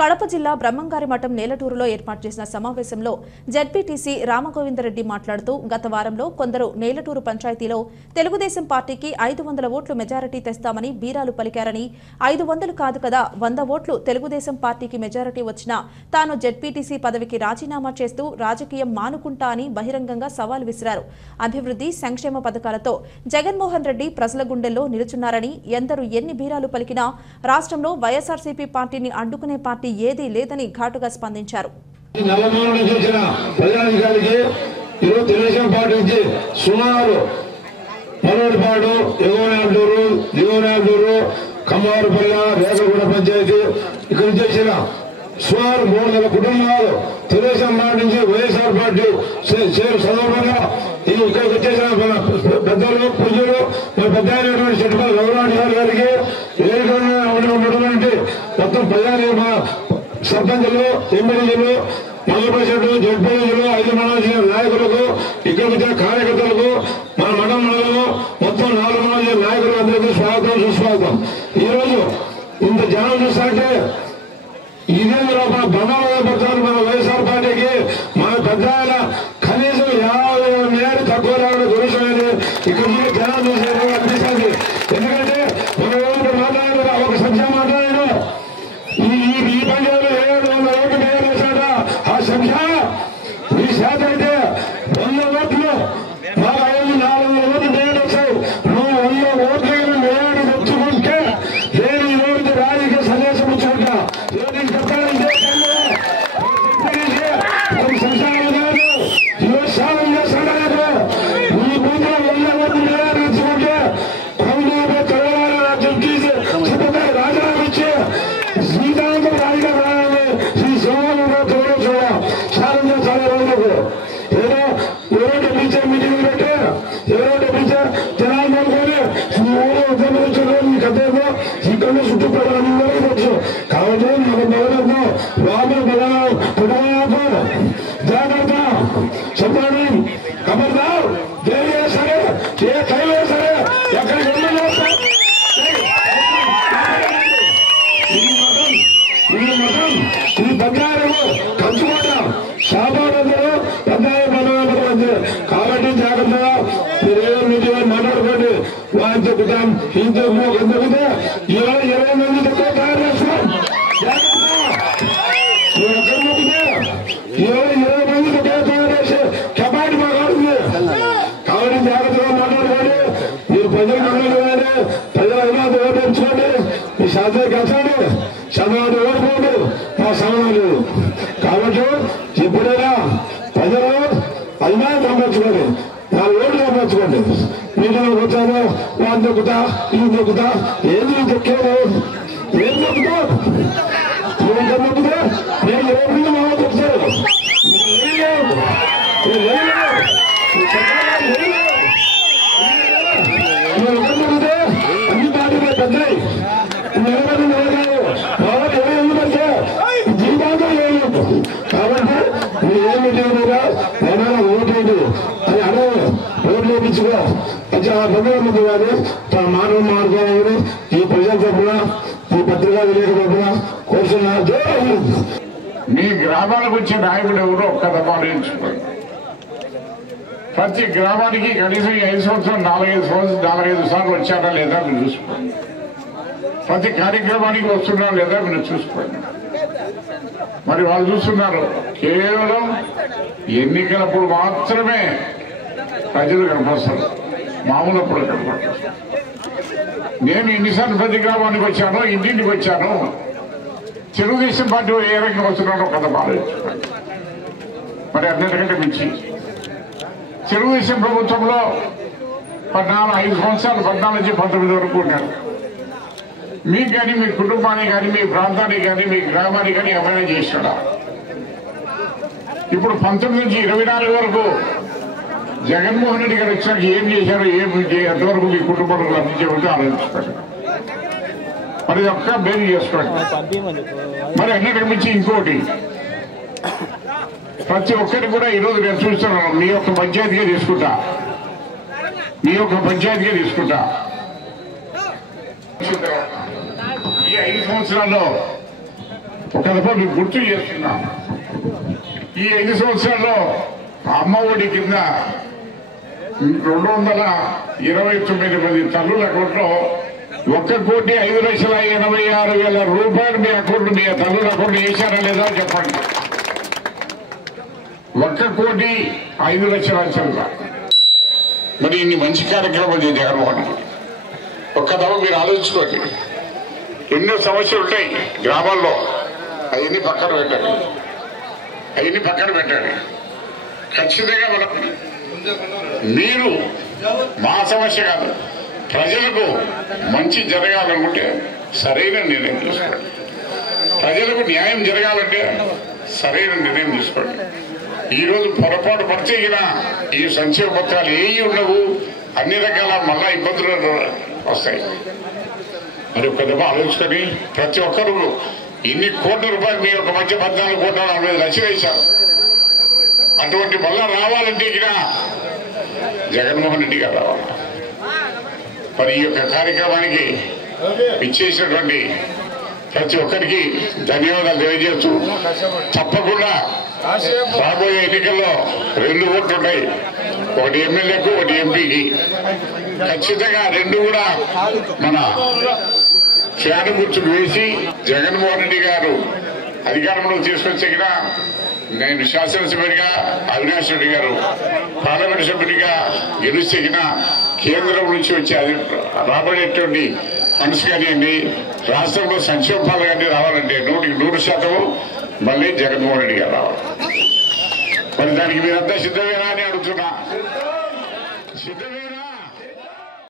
కడప జిల్లా బ్రహ్మంగారి మఠం నేలటూరులో ఏర్పాటు చేసిన సమావేశంలో జెడ్పీటీసీ రామగోవిందరెడ్డి మాట్లాడుతూ గత వారంలో కొందరు నేలటూరు పంచాయతీలో తెలుగుదేశం పార్టీకి 500 ఓట్లు మెజారిటీ తెస్తామని బీరాలు పలికారని 500 కాదు కదా 100 ఓట్లు తెలుగుదేశం పార్టీకి మెజారిటీ వచ్చినా తాను జెడ్పీటీసీ పదవికి రాజీనామా చేస్తూ రాజకీయం మానుకుంటా అని బహిరంగంగా సవాల్ విసిరారు. అభివృద్ధి సంక్షేమ పథకాలతో జగన్మోహన్ రెడ్డి ప్రజల గుండెల్లో నిలుచున్నారని ఎందరు ఎన్ని బీరాలు పలికినా రాష్ట్రంలో వైఎస్ఆర్సీపీ పార్టీని అడ్డుకునే పార్టీ ఏదీ లేదని ఘాటుగా స్పందించారు. తెలుగుదేశం పార్టీ నుంచి సుమారు పల్లోడిపాడు, ఎగోనాడూరు, దిగోనాడూరు, కమ్మవారిపల్ల, రేగగూడ పంచాయతీ ఇక్కడ నుంచి వచ్చిన సుమారు 300 కుటుంబాలు తెలుగుదేశం పార్టీ నుంచి వైఎస్ఆర్ పార్టీ చేరు సందర్భంగా ఇక్కడికి వచ్చేసిన మన పెద్దలు పూజలు మన పెద్ద అయినటువంటి చెట్టుపల్లి రఘునాథ్ గారికి ఉన్నటువంటి మొత్తం ప్రజలు సర్పంచులు, ఎమ్మెల్యేలు, మండల పరిషత్లు, జడ్పీలు, 5 మండల నాయకులకు, ఇక్కడికి వచ్చిన కార్యకర్తలకు, మన మండలంలో మొత్తం 4 మండల నాయకులు అందరికీ స్వాగతం, సుస్వాగతం. ఈ రోజు ఇంత జనం చూస్తారంటే ఇదే బంగాళాపడతారు మన వైఎస్ఆర్ పార్టీకి. మన పెద్ద కనీసం 50 మేలు తక్కువ రావడం గురుసమైంది. ఇక్కడ జనం చూసారు అనిపిస్తుంది. ఎందుకంటే మన మాట్లాడారు, ఒక సంఖ్య మాట్లాడారు, ఈ పంచాయతీలో 700 ఓట్లు మేలు వేశాడ. ఆ సంఖ్య ఈ శాతం అయితే 100 ఓట్లు మాకు 400 ఓట్లు మేలు వచ్చాయి. నువ్వు 100 ఓట్లు మేలు తెచ్చుకుంటే నేను ఈ రోజు రాజకీయ సందేశం వచ్చాక కాబట్టి జాగ్రత్తగా మీరు మాట్లాడుకోండి. వారిని చెప్తాం హిందూ ఎందుకంటే 20 మంది తక్కువ తయారు చేస్తాం. 20 మంది తక్కువ తయారు చేసే కెపాసిటీ మాకు అవుతుంది. కాబట్టి జాగ్రత్తగా మాట్లాడుకోండి. మీరు ప్రజలకు అమలుకోండి, ప్రజల అభివృద్ధి ఓటించుకోండి, మీ శాస్త్రం కలిసండి, సమాధానం ఓడిపోండి, మా సమాధానం లేదు. కాబట్టి ఎప్పుడైనా ప్రజలు అభిమానం సంపాదించుకోండి, 4 ఓట్లు సంపాదించుకోండి. మీటింగ్ వచ్చాను వాళ్ళు దొక్కుతా ఇది దొక్కుతా ఏది దొక్కాను ఏం దొక్కుతా దొక్కుతా నేను ఎవరి మా దొక్కుతాను అన్ని పార్టీలు పెద్దయి ఎందుకంటే జీవితాంతం లేదు. కాబట్టి మీరు ఏం మీటింగ్ మీద ఏమైనా ఓటేది అని అడగదు, ఓట్లు వేయించుకో ముందు కానీ తన మానవ మార్గాన్ని ఈ ప్రజల తరఫున ఈ పత్రికా విలేకరుల కోరుతున్నా. మీ గ్రామాలకు వచ్చే నాయకుడు ఎవరో ఒక్క దఫా ఆలోచించుకోండి. ప్రతి గ్రామానికి కనీసం 5 సంవత్సరాలు 4-5 సార్లు వచ్చారా లేదా మీరు చూసుకోండి. ప్రతి కార్యక్రమానికి వస్తున్నారా లేదా మీరు చూసుకోండి. మరి వాళ్ళు చూస్తున్నారు కేవలం ఎన్నికలప్పుడు మాత్రమే ప్రజలు కనపరుస్తారు, మామూలప్పుడు కనపడతారు. నేను ఎన్నిసార్లు ప్రతి గ్రామానికి వచ్చాను, ఇంటింటికి వచ్చాను. తెలుగుదేశం పార్టీ ఏ రకంగా వస్తున్నారో కథ ఆలోచించుకోండి. మరి అన్నిటికంటే మించి తెలుగుదేశం ప్రభుత్వంలో 5 సంవత్సరాలు 14 నుంచి 19 వరకు ఉన్నారు. మీకు కానీ మీ కుటుంబానికి కానీ మీ ప్రాంతానికి కానీ మీ గ్రామానికి కానీ ఏమైనా చేసినాడా? ఇప్పుడు 19 నుంచి 24 వరకు జగన్మోహన్ రెడ్డి గారు వచ్చాక ఏం చేశారో ఎంతవరకు మీ కుటుంబాలకు లభించేవద్దు ఆలోచించుకోండి. మరి ఒక్క బేరీ చేసుకోండి. మరి అన్నిటికి మించి ఇంకోటి, ప్రతి ఒక్కరికి కూడా ఈరోజు నేను చూస్తున్నాను, మీ యొక్క పంచాయతీగా తీసుకుంటా ఈ 5 సంవత్సరాల్లో ఒక దఫా మీకు గుర్తు చేస్తున్నా, ఈ 5 సంవత్సరాల్లో అమ్మ ఒడి కింద 229 మంది తల్లుల అకౌంట్లో 1,05,86,000 రూపాయలు మీ అకౌంట్, మీ తల్లుల అకౌంట్ వేశారా లేదా చెప్పండి. 1,05,00,000. మరి ఇన్ని మంచి కార్యక్రమాలు చేసి జగన్మోహన్ రెడ్డి ఒక్క దఫా మీరు ఆలోచించుకోండి. ఎన్నో సమస్యలు ఉంటాయి గ్రామాల్లో, అవన్నీ పక్కన పెట్టండి. ఖచ్చితంగా మనం మీరు మా సమస్య కాదు, ప్రజలకు మంచి జరగాలనుకుంటే సరైన నిర్ణయం తీసుకోండి. ప్రజలకు న్యాయం జరగాలంటే సరైన నిర్ణయం తీసుకోండి. ఈరోజు పొరపాటు పడితే ఈ సంక్షేమ పత్రాలు ఏవి ఉండవు, అన్ని రకాల మళ్ళా ఇబ్బందులు వస్తాయి. మరి ఒక దెబ్బ ఆలోచించుకొని ప్రతి ఒక్కరు ఇన్ని కోట్ల రూపాయలు మీ యొక్క మధ్య 14,40,00,000 వేశారు. అటువంటి మళ్ళా రావాలంటే జగన్మోహన్ రెడ్డి గారు రావాలి. మరి ఈ యొక్క కార్యక్రమానికి ఇచ్చేసినటువంటి ప్రతి ఒక్కరికి ధన్యవాదాలు తెలియజేస్తూ, తప్పకుండా రాబోయే ఎన్నికల్లో 2 ఓట్లు ఉంటాయి, ఒకటి ఎమ్మెల్యేకు, ఒకటి ఎంపీకి. ఖచ్చితంగా 2 కూడా మన ఫ్యాన్ గుర్తుకు వేసి జగన్మోహన్ రెడ్డి గారు అధికారంలోకి తీసుకొచ్చాక నేను శాసనసభ్యుడిగా, అవినాష్ రెడ్డి గారు పార్లమెంట్ సభ్యుడిగా గెలిస్తే కేంద్రం నుంచి వచ్చే రాబడేటువంటి ఫండ్స్ కానివ్వండి, రాష్ట్రంలో సంక్షేమ పాలన రావాలంటే 100% మళ్ళీ జగన్మోహన్ రెడ్డి గారు రావాలి. మరి దానికి మీరంతా సిద్ధమేనా అని అడుగుతున్నా. సిద్ధమే.